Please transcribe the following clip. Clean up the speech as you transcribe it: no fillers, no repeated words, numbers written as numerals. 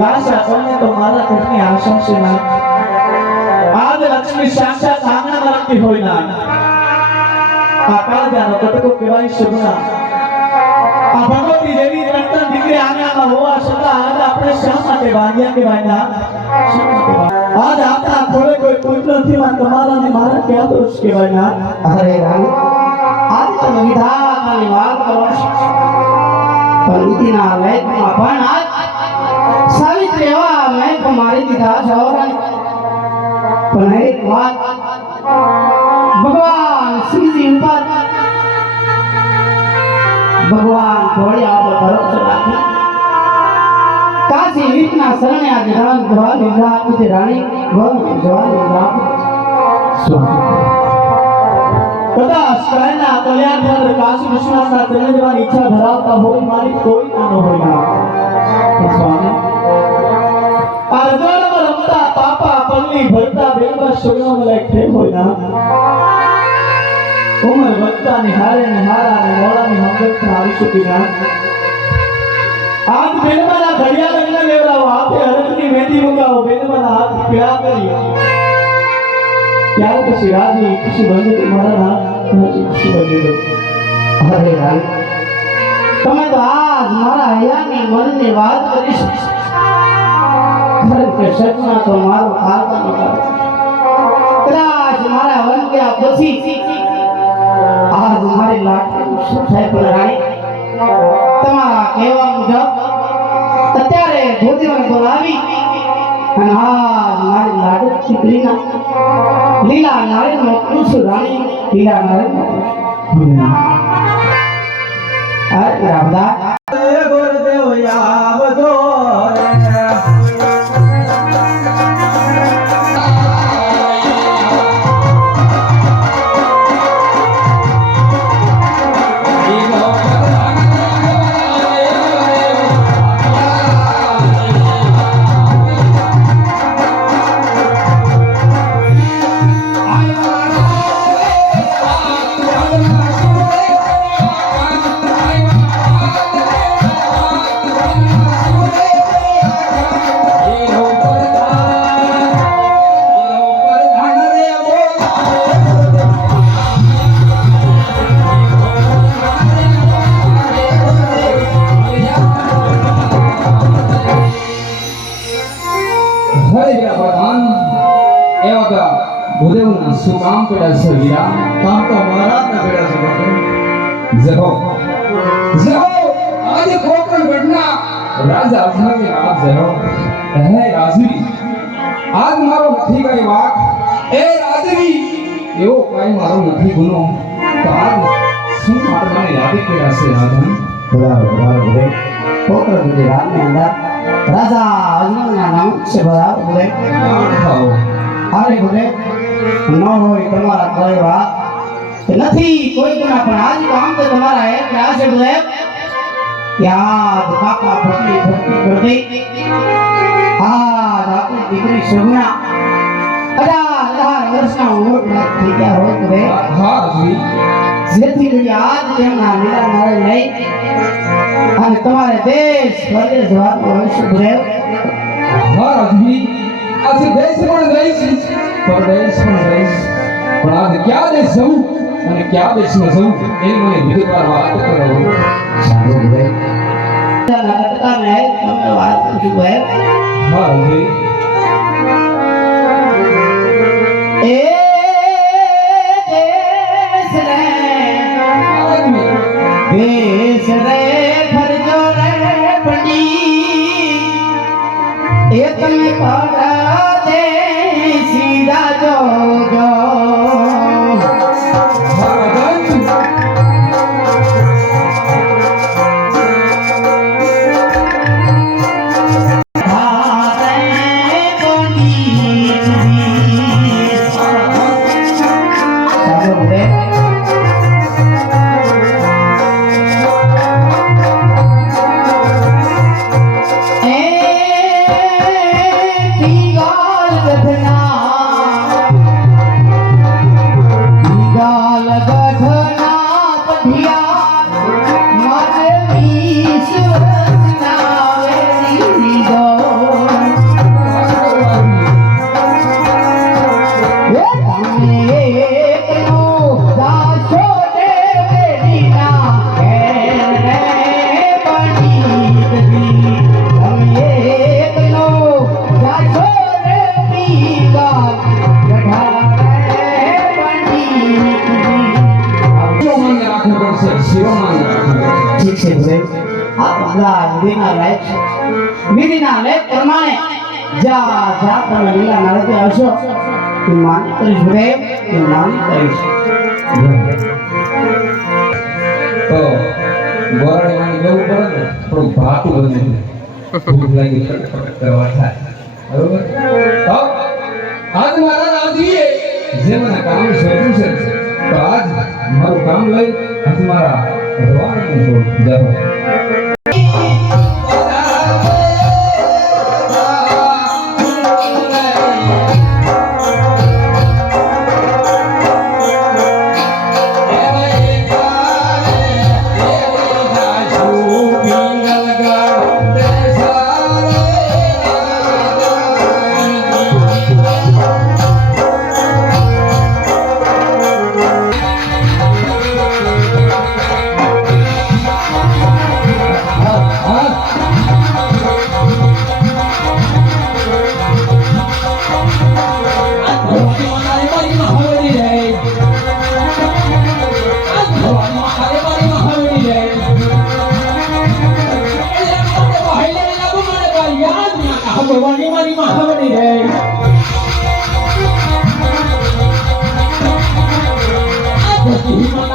लाशा सोने तो मारा कितनी आशा से ना आज लक्ष्मी साक्षात आंगण में रखी हुई ना आकाश जानो कटको केवाई सुना भगवती देवी रत्न दिखरे आंगण में हुआ सदा आज अपने श्याम के बांधिया के बांधा आज आपका थोड़े कोई पुत्र थी मन कमाला ने मारा क्या तो उसके बांधा अरे रानी आज तो विधा का निवास करो पंडित ना ले अपन आज सावित्री वा मैं तुम्हारी दिदा और पर एक बात भगवान श्री जी ऊपर भगवान थोड़ी आप भरोसा रखना काशी इतना शरण आज राम जवान विधा मुझे रानी वो जवान विधा कदाच कहना कल्याण चंद्र काशी विश्वनाथ ना चलने जवान इच्छा धरावता होई मारी कोई ना होई ना स्वामी अर्जुन रमता पापा पल्ली भरता बेबा सुगम लेखे होई ना उमर वक्ता निहारे निहारा ने मोड़ा ने मंगत थारी सुखीना आज बेनबा ना घड़िया लगने लेवरा हाथे हरकनी मेहंदी मुंगाओ बेनबा ना हाथ पीड़ा करी यार किसी राजी किसी बंदे तुम्हारा नाम किसी बंदे दो अरे यार तुम्हें तो आज मारा हया ने मन ने बात करी घर के सपना तो मारो खाता निकाल कदाच मारा वन गया बसी आज हमारी लाट सफाई पर रानी तुम्हारा कहवा मुजब અત્યારે ધોતીવાને બોલાવી અને આ મારી લાડક દીકરી ના લીલા નારાયણ નો કૃષ રાણી લીલા નારાયણ આ રામદા ગુરુદેવ આવજો ભૂદેવના શું કામ પડ્યા છે વીરા કામ તો મહારાજના પડ્યા છે જહો જહો આજે કોકણગઢના રાજા અજમાવી રાજ જહો હે રાજવી આજ મારો નથી કઈ વાત એ રાજવી એવો કઈ મારો નથી ગુનો તો આજ છે રાધન બરાબર બરાબર બોલે પોકર ગુજરાતની અંદર રાજા અજમલના નામ છે બરાબર બોલે ખાઓ અરે બોલે ન હોય તમારા કોઈ વાત કે નથી કોઈ ગુના પણ આજ કામ તો તમારા હે કે આ છે બોલે યાદ કાકા ભક્તિ ભક્તિ કરતી આજ આપણી દીકરી શોભના 18 વર્ષના ઉંમર થઈ ગયા હોય બોલે હા જી જેથી કરી આજ તેમના લીલા નારાયણ લઈ અને તમારે દેશ પરદેશ જવાનું હોય છે બોલે હા રાજવી આજે દેશ પણ જઈશ પરદેશ પણ જઈશ પણ આજે ક્યાં દેશ જવું અને ક્યાં દેશમાં જવું એ મને વિગતવાર વાત કરો સારું બોલે નાટકા મે તમને વાત પૂછું બોલે હા રાજવી એ દેશ રે દેશ રે ફરજો રે પડી એ તમે પરદેશી જાજો જો વિધિના લેખ પ્રમાણે જા જા તમે લીલા નારદે આવશો તું માની કરીશ રે તું માની કરીશ તો ગોરાણી માની જવું પડે ને થોડું ભાતું બને ભૂખ લાગી કરવા થાય બરોબર તો આજ મારા રાજીએ જે મને કામ શોધ્યું છે તો આજ મારું કામ લઈ આજ મારા ભગવાનનું જાઓ Hãy subscribe cho kênh Ghiền Mì Gõ để không bỏ lỡ